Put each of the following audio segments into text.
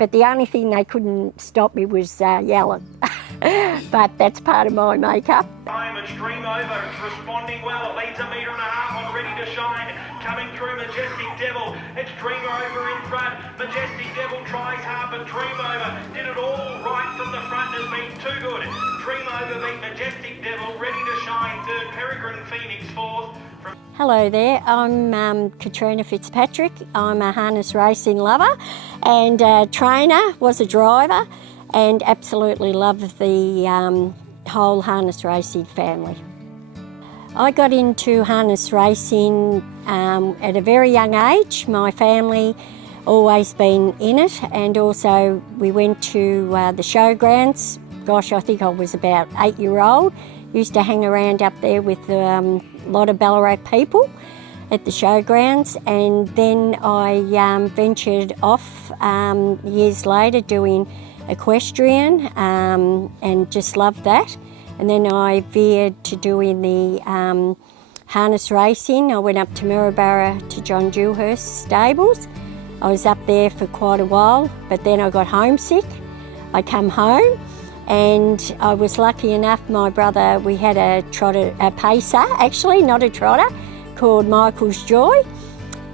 but the only thing they couldn't stop me was yelling. But that's part of my makeup. It's Dream Over, it's responding well, it leads 1.5 meters on Ready to Shine, coming through Majestic Devil, it's Dream Over in front, Majestic Devil tries hard, but Dream Over did it all right from the front, has been too good. Dream Over beat Majestic Devil, Ready to Shine third, Peregrine Phoenix fourth. Hello there, I'm Katrina Fitzpatrick. I'm a harness racing lover and a trainer, was a driver, and absolutely love the whole harness racing family. I got into harness racing at a very young age. My family always been in it, and also we went to the showgrounds. Gosh, I think I was about 8-year-old. Used to hang around up there with a lot of Ballarat people at the showgrounds, and then I ventured off years later doing equestrian and just loved that. And then I veered to doing the harness racing. I went up to Maryborough to John Dewhurst's stables. I was up there for quite a while, but then I got homesick. I come home and I was lucky enough, my brother, we had a pacer, actually, not a trotter, called Michael's Joy.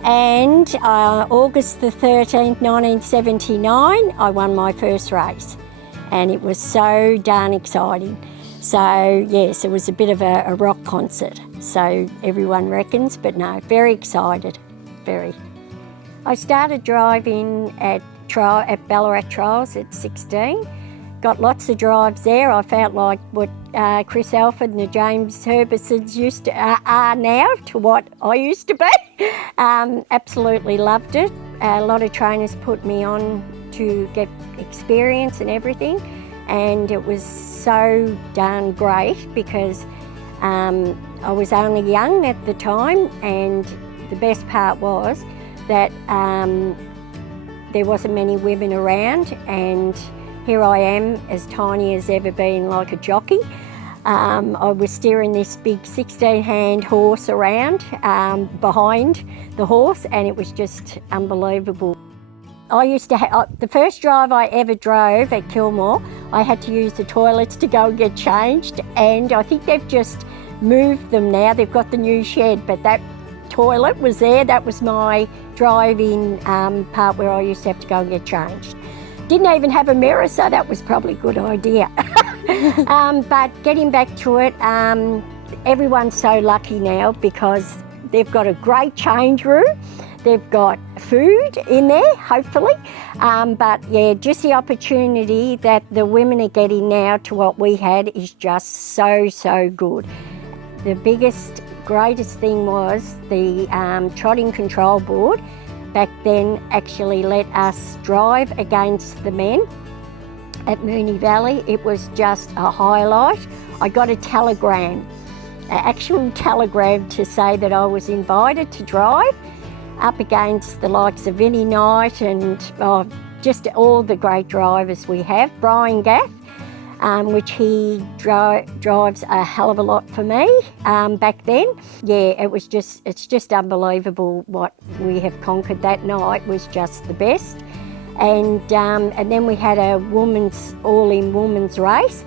And August the 13th, 1979, I won my first race. And it was so darn exciting. So yes, it was a bit of a rock concert. So everyone reckons, but no, very excited, very. I started driving at Ballarat Trials at 16. Got lots of drives there. I felt like what Chris Alford and the James Herbertsons used to are now to what I used to be. Absolutely loved it. A lot of trainers put me on to get experience and everything, and it was so darn great because I was only young at the time, and the best part was that there wasn't many women around, and here I am, as tiny as ever been, like a jockey. I was steering this big 16-hand horse around behind the horse, and it was just unbelievable. I used to the first drive I ever drove at Kilmore, I had to use the toilets to go and get changed, and I think they've just moved them now. They've got the new shed, but that toilet was there. That was my driving part where I used to have to go and get changed. Didn't even have a mirror, so that was probably a good idea. But getting back to it, everyone's so lucky now because they've got a great change room. They've got food in there, hopefully. But yeah, just the opportunity that the women are getting now to what we had is just so good. The biggest, greatest thing was the trotting control board back then actually let us drive against the men at Moonee Valley. It was just a highlight. I got a telegram, an actual telegram to say that I was invited to drive up against the likes of Vinnie Knight and just all the great drivers we have. Brian Gaff, which he drives a hell of a lot for me back then. Yeah, it's just unbelievable what we have conquered. That night was just the best. And then we had a all-in women's race.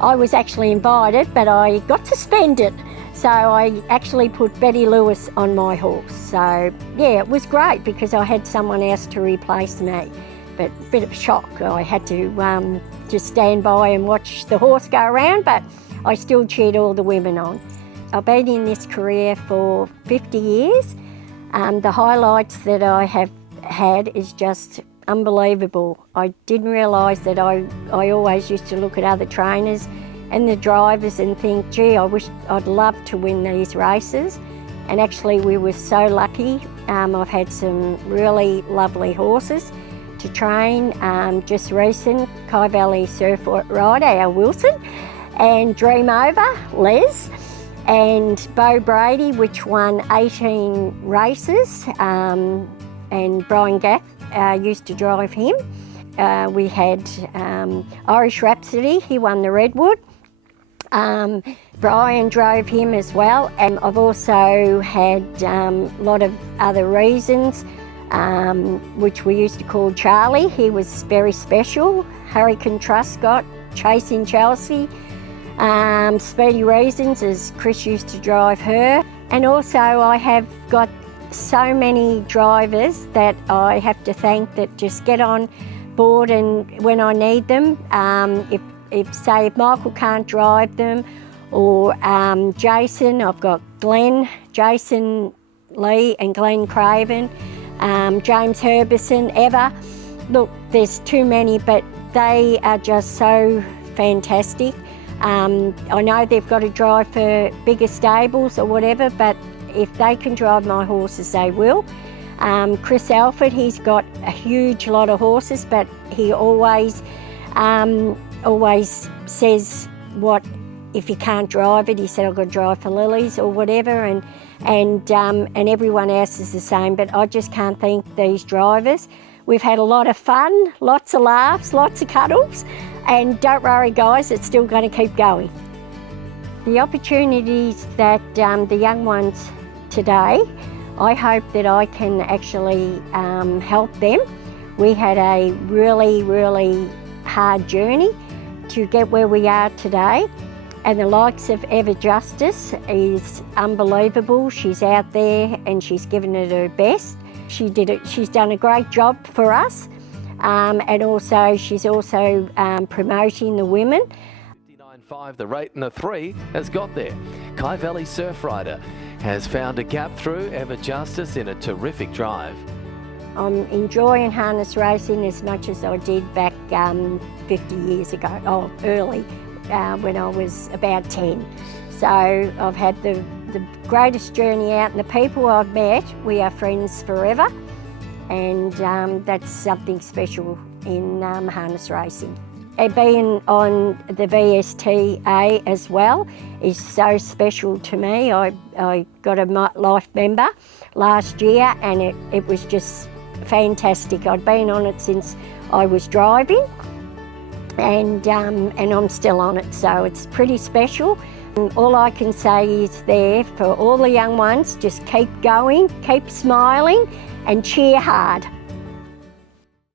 I was actually invited, but I got suspended. So I actually put Betty Lewis on my horse. So yeah, it was great because I had someone else to replace me. But a bit of a shock. I had to just stand by and watch the horse go around, but I still cheered all the women on. I've been in this career for 50 years. The highlights that I have had is just unbelievable. I didn't realise that I always used to look at other trainers and the drivers and think, gee, I'd love to win these races. And actually we were so lucky. I've had some really lovely horses to train. Just recent, Kai Valley Surf Rider, our Wilson, and Dream Over, Les, and Bo Brady, which won 18 races, and Brian Gaff used to drive him. We had Irish Rhapsody, he won the Redwood. Brian drove him as well, and I've also had a lot of other reasons. which we used to call Charlie. He was very special. Hurricane Truscott, Chasing Chelsea, Speedy Reasons, as Chris used to drive her. And also I have got so many drivers that I have to thank that just get on board and when I need them. If Michael can't drive them, or Jason, I've got Glenn, Jason Lee and Glenn Craven, James Herbison, Eva. Look, there's too many, but they are just so fantastic. I know they've got to drive for bigger stables or whatever, but if they can drive my horses, they will. Chris Alford, he's got a huge lot of horses, but he always says what, if he can't drive it, he said, I've got to drive for Lily's or whatever, and everyone else is the same, but I just can't thank these drivers. We've had a lot of fun, lots of laughs, lots of cuddles, and don't worry guys, it's still going to keep going. The opportunities that the young ones today, I hope that I can actually help them. We had a really, really hard journey to get where we are today, and the likes of Eva Justice is unbelievable. She's out there and she's given it her best. She's done a great job for us, and also she's also promoting the women. 59.5, the rate and the 3 has got there. Kai Valley Surf Rider has found a gap through. Eva Justice in a terrific drive. I'm enjoying harness racing as much as I did back 50 years ago, early, when I was about 10. So I've had the greatest journey out, and the people I've met, we are friends forever, and that's something special in harness racing. And being on the VSTA as well is so special to me. I got a life member last year, and it was just fantastic. I'd been on it since I was driving, and I'm still on it, so it's pretty special. And all I can say is there for all the young ones, just keep going, keep smiling and cheer hard.